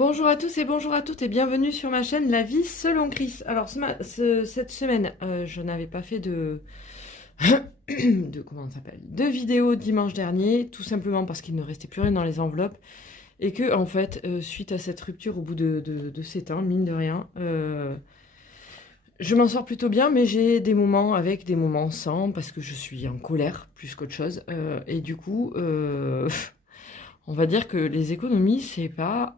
Bonjour à tous et bonjour à toutes et bienvenue sur ma chaîne La Vie Selon Chris. Alors cette semaine, je n'avais pas fait de de vidéo dimanche dernier, tout simplement parce qu'il ne restait plus rien dans les enveloppes et que en fait, suite à cette rupture au bout de 7 ans, mine de rien, je m'en sors plutôt bien, mais j'ai des moments avec, des moments sans, parce que je suis en colère plus qu'autre chose, et du coup. On va dire que les économies, c'est pas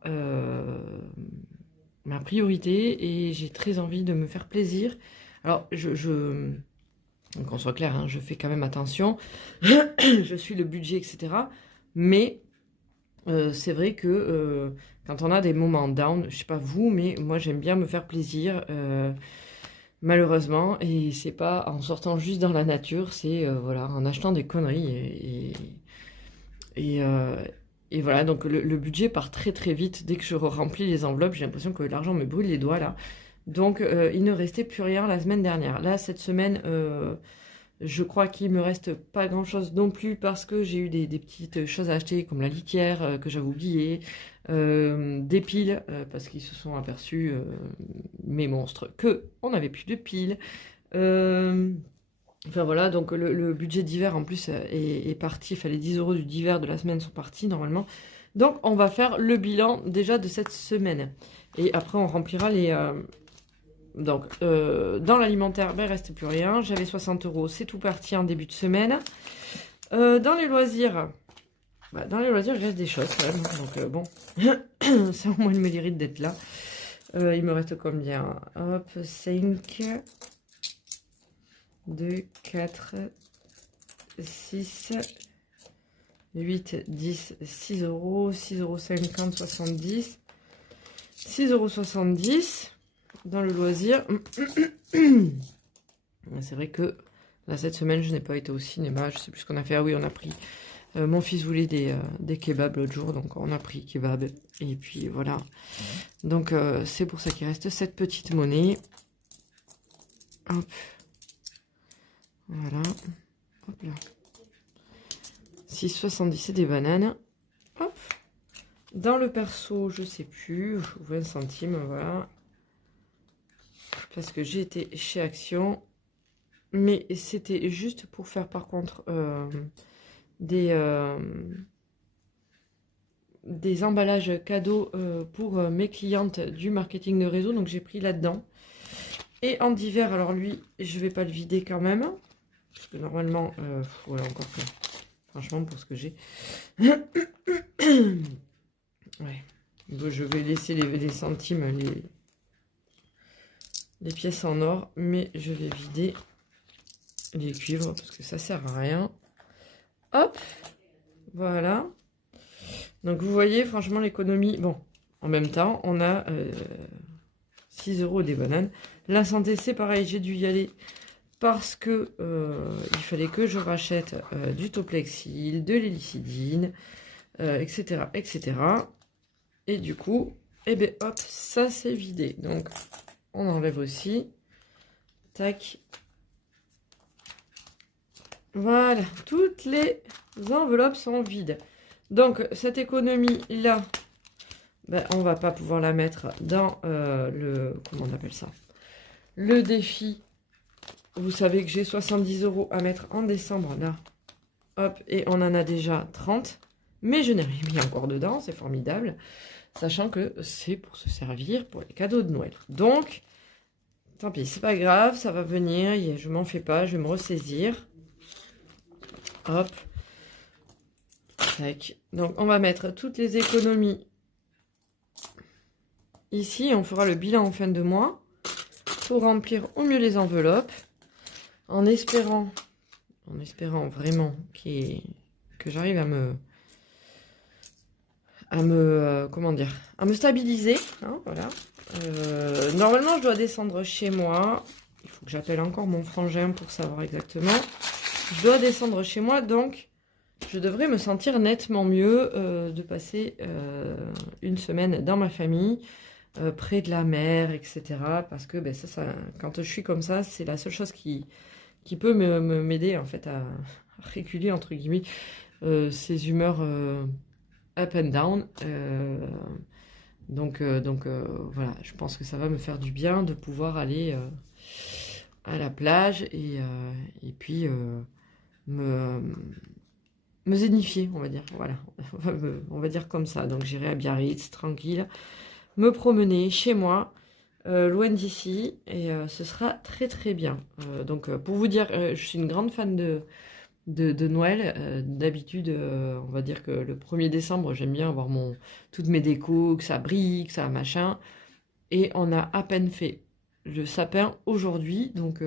ma priorité et j'ai très envie de me faire plaisir. Alors, qu'on soit clair, hein, je fais quand même attention, je suis le budget, etc. Mais c'est vrai que quand on a des moments down, je sais pas vous, mais moi j'aime bien me faire plaisir, malheureusement, et c'est pas en sortant juste dans la nature, c'est voilà, en achetant des conneries et, et voilà, donc le budget part très très vite. Dès que je remplis les enveloppes, j'ai l'impression que l'argent me brûle les doigts là. Donc il ne restait plus rien la semaine dernière. Là, cette semaine, je crois qu'il me reste pas grand chose non plus parce que j'ai eu des petites choses à acheter comme la litière que j'avais oublié, des piles parce qu'ils se sont aperçus, mes monstres, que on n'avait plus de piles. Enfin voilà, donc le budget d'hiver en plus est parti. Enfin, les 10 € du d'hiver de la semaine sont partis normalement. Donc on va faire le bilan déjà de cette semaine. Et après on remplira les... Donc dans l'alimentaire, ben, il ne restait plus rien. J'avais 60 €, c'est tout parti en début de semaine. Dans les loisirs, bah, il reste des choses quand même. Donc bon, ça au moins il me mérite d'être là. Il me reste combien? Hop, 5... 2, 4, 6, 8, 10, 6 €, 6,50 €, 70, 6,70 € dans le loisir. C'est vrai que là, cette semaine, je n'ai pas été au cinéma. Je sais plus ce qu'on a fait. Ah oui, on a pris... mon fils voulait des kebabs l'autre jour, donc on a pris kebab. Et puis voilà. Donc c'est pour ça qu'il reste cette petite monnaie. Hop. Voilà, hop là. 6,70, c'est des bananes. Hop. Dans le perso, je sais plus, 20 centimes, voilà. Parce que j'ai été chez Action. Mais c'était juste pour faire par contre des emballages cadeaux pour mes clientes du marketing de réseau. Donc j'ai pris là-dedans. Et en divers, alors lui, je vais pas le vider quand même. Parce que normalement, voilà, encore que, franchement, pour ce que j'ai. Ouais. Je vais laisser les centimes, les pièces en or. Mais je vais vider les cuivres parce que ça sert à rien. Hop. Voilà. Donc, vous voyez, franchement, l'économie. Bon, en même temps, on a 6 € des bananes. La santé, c'est pareil, j'ai dû y aller. Parce que il fallait que je rachète du Toplexil, de l'hélicidine, etc., etc. Et du coup, eh ben hop, ça s'est vidé. Donc, on enlève aussi. Tac. Voilà, toutes les enveloppes sont vides. Donc, cette économie-là, ben, on va pas pouvoir la mettre dans comment on appelle ça? Le défi. Vous savez que j'ai 70 € à mettre en décembre, là. Hop, et on en a déjà 30. Mais je n'ai rien mis encore dedans, c'est formidable. Sachant que c'est pour se servir pour les cadeaux de Noël. Donc, tant pis, c'est pas grave, ça va venir. Je m'en fais pas, je vais me ressaisir. Hop. Tac. Donc, on va mettre toutes les économies ici. On fera le bilan en fin de mois pour remplir au mieux les enveloppes. En espérant vraiment que j'arrive comment dire, à me stabiliser, hein, voilà. Normalement, je dois descendre chez moi. Il faut que j'appelle encore mon frangin pour savoir exactement. Je dois descendre chez moi, donc je devrais me sentir nettement mieux de passer une semaine dans ma famille, près de la mer, etc. Parce que ben, ça, quand je suis comme ça, c'est la seule chose qui peut m'aider en fait à réguler entre guillemets ces humeurs up and down. Donc voilà, je pense que ça va me faire du bien de pouvoir aller à la plage et puis me zénifier, on va dire. Voilà, on va dire comme ça. Donc j'irai à Biarritz, tranquille, me promener chez moi, loin d'ici, et ce sera très très bien. Donc pour vous dire, je suis une grande fan de Noël. D'habitude, on va dire que le 1er décembre, j'aime bien avoir toutes mes décos, que ça brille, que ça machin. Et on a à peine fait le sapin aujourd'hui. Donc,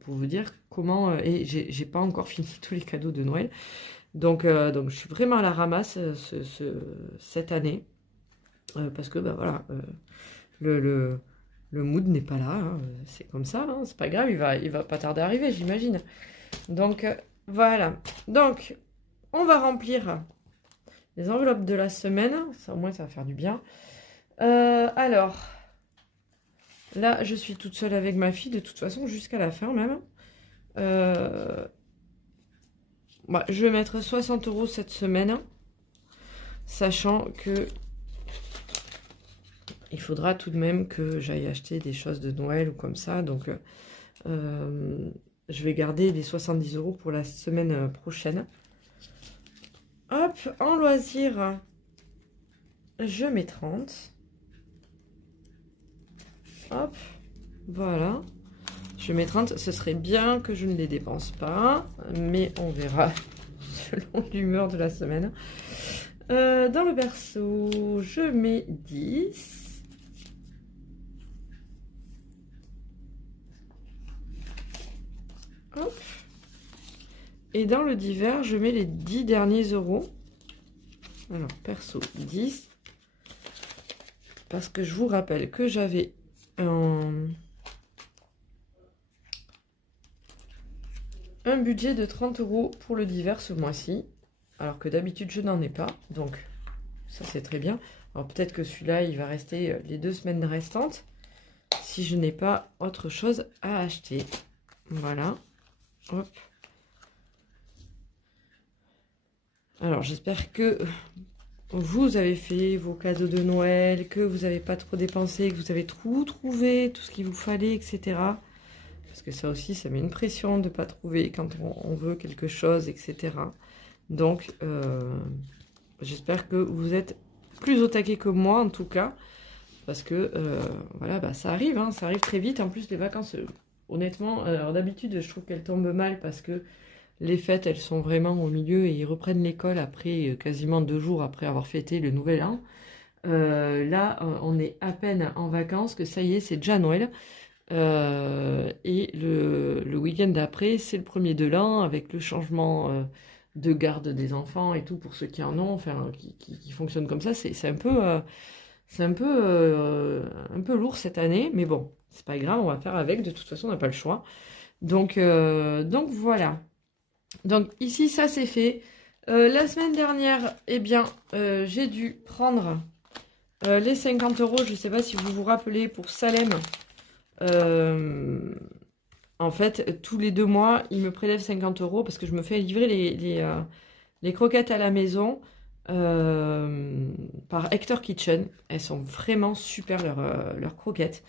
pour vous dire comment... et j'ai pas encore fini tous les cadeaux de Noël. Donc je suis vraiment à la ramasse cette année. Parce que, bah voilà, le mood n'est pas là. Hein. C'est comme ça, hein. C'est pas grave, il va pas tarder à arriver, j'imagine. Donc... voilà, donc on va remplir les enveloppes de la semaine, ça au moins ça va faire du bien. Alors, là je suis toute seule avec ma fille, de toute façon jusqu'à la fin même. Bah, je vais mettre 60 € cette semaine, sachant que il faudra tout de même que j'aille acheter des choses de Noël ou comme ça, donc... je vais garder les 70 € pour la semaine prochaine. Hop, en loisir, je mets 30. Hop, voilà. Je mets 30. Ce serait bien que je ne les dépense pas, mais on verra selon l'humeur de la semaine. Dans le berceau, je mets 10. Hop. Et dans le divers, je mets les 10 derniers euros. Alors, perso, 10. Parce que je vous rappelle que j'avais un budget de 30 € pour le divers ce mois-ci. Alors que d'habitude, je n'en ai pas. Donc, ça, c'est très bien. Alors, peut-être que celui-là, il va rester les 2 semaines restantes. Si je n'ai pas autre chose à acheter. Voilà. Hop. Alors, j'espère que vous avez fait vos cadeaux de Noël, que vous n'avez pas trop dépensé, que vous avez tout trouvé, tout ce qu'il vous fallait, etc. Parce que ça aussi, ça met une pression de ne pas trouver quand on veut quelque chose, etc. Donc, j'espère que vous êtes plus au taquet que moi, en tout cas. Parce que, voilà, bah, ça arrive, hein, ça arrive très vite. En plus, les vacances... honnêtement, alors d'habitude, je trouve qu'elles tombent mal parce que les fêtes, elles sont vraiment au milieu et ils reprennent l'école après quasiment 2 jours après avoir fêté le nouvel an. Là, on est à peine en vacances que ça y est, c'est déjà Noël. Et le week-end d'après, c'est le 1er de l'an avec le changement de garde des enfants et tout pour ceux qui en ont, enfin, qui fonctionnent comme ça. C'est un peu... un peu lourd cette année, mais bon, c'est pas grave, on va faire avec. De toute façon, on n'a pas le choix. Donc voilà. Donc ici, ça c'est fait. La semaine dernière, eh bien, j'ai dû prendre les 50 €. Je ne sais pas si vous vous rappelez, pour Salem. En fait, tous les 2 mois, ils me prélèvent 50 € parce que je me fais livrer les croquettes à la maison. Par Hector Kitchen. Elles sont vraiment super leurs croquettes.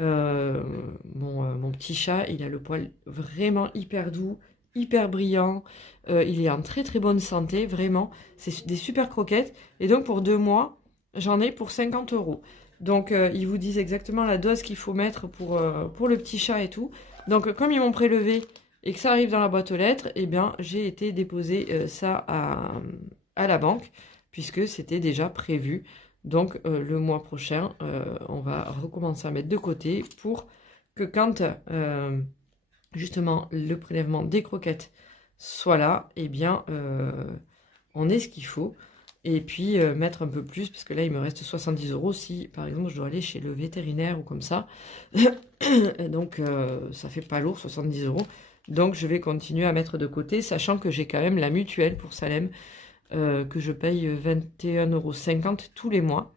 Mon petit chat, il a le poil vraiment hyper doux, hyper brillant. Il est en très très bonne santé, vraiment. C'est des super croquettes. Et donc pour 2 mois, j'en ai pour 50 €. Donc ils vous disent exactement la dose qu'il faut mettre pour le petit chat et tout. Donc comme ils m'ont prélevé et que ça arrive dans la boîte aux lettres, eh bien j'ai été déposer ça à la banque, puisque c'était déjà prévu. Donc le mois prochain, on va recommencer à mettre de côté pour que quand justement le prélèvement des croquettes soit là, eh bien on ait ce qu'il faut. Et puis mettre un peu plus, parce que là il me reste 70 € si par exemple je dois aller chez le vétérinaire ou comme ça. Donc ça fait pas lourd, 70 €. Donc je vais continuer à mettre de côté, sachant que j'ai quand même la mutuelle pour Salem, que je paye 21,50 € tous les mois,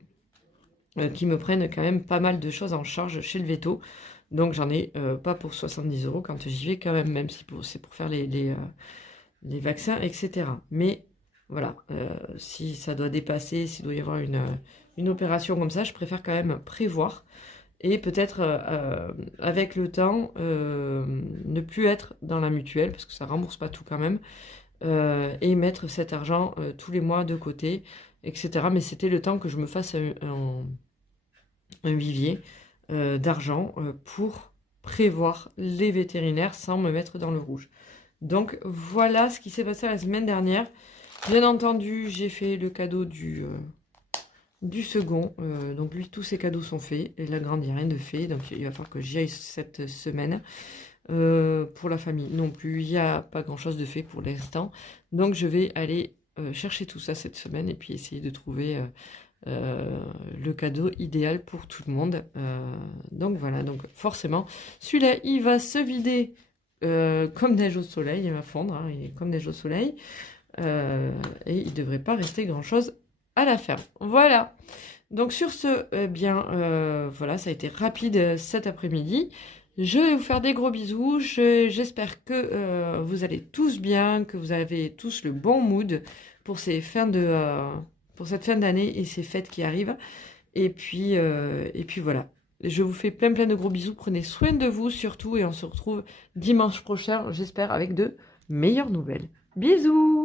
qui me prennent quand même pas mal de choses en charge chez le véto. Donc j'en ai pas pour 70 € quand j'y vais quand même si c'est pour faire les vaccins, etc. Mais voilà, si ça doit dépasser, s'il doit y avoir une opération comme ça, je préfère quand même prévoir. Et peut-être, avec le temps, ne plus être dans la mutuelle, parce que ça rembourse pas tout quand même, et mettre cet argent tous les mois de côté, etc. Mais c'était le temps que je me fasse un vivier d'argent pour prévoir les vétérinaires sans me mettre dans le rouge. Donc voilà ce qui s'est passé la semaine dernière. Bien entendu, j'ai fait le cadeau du second. Donc lui, tous ses cadeaux sont faits. Et la grande, il n'y a rien de fait. Donc il va falloir que j'y aille cette semaine. Pour la famille non plus, il n'y a pas grand chose de fait pour l'instant. Donc je vais aller chercher tout ça cette semaine et puis essayer de trouver le cadeau idéal pour tout le monde. Donc voilà, donc forcément, celui-là, il va se vider comme neige au soleil, il va fondre, hein, il est comme neige au soleil. Et il ne devrait pas rester grand-chose à la ferme. Voilà. Donc sur ce, voilà, ça a été rapide cet après-midi. Je vais vous faire des gros bisous. J'espère que vous allez tous bien, que vous avez tous le bon mood pour ces pour cette fin d'année et ces fêtes qui arrivent. Et puis voilà. Je vous fais plein de gros bisous. Prenez soin de vous surtout et on se retrouve dimanche prochain, j'espère, avec de meilleures nouvelles. Bisous!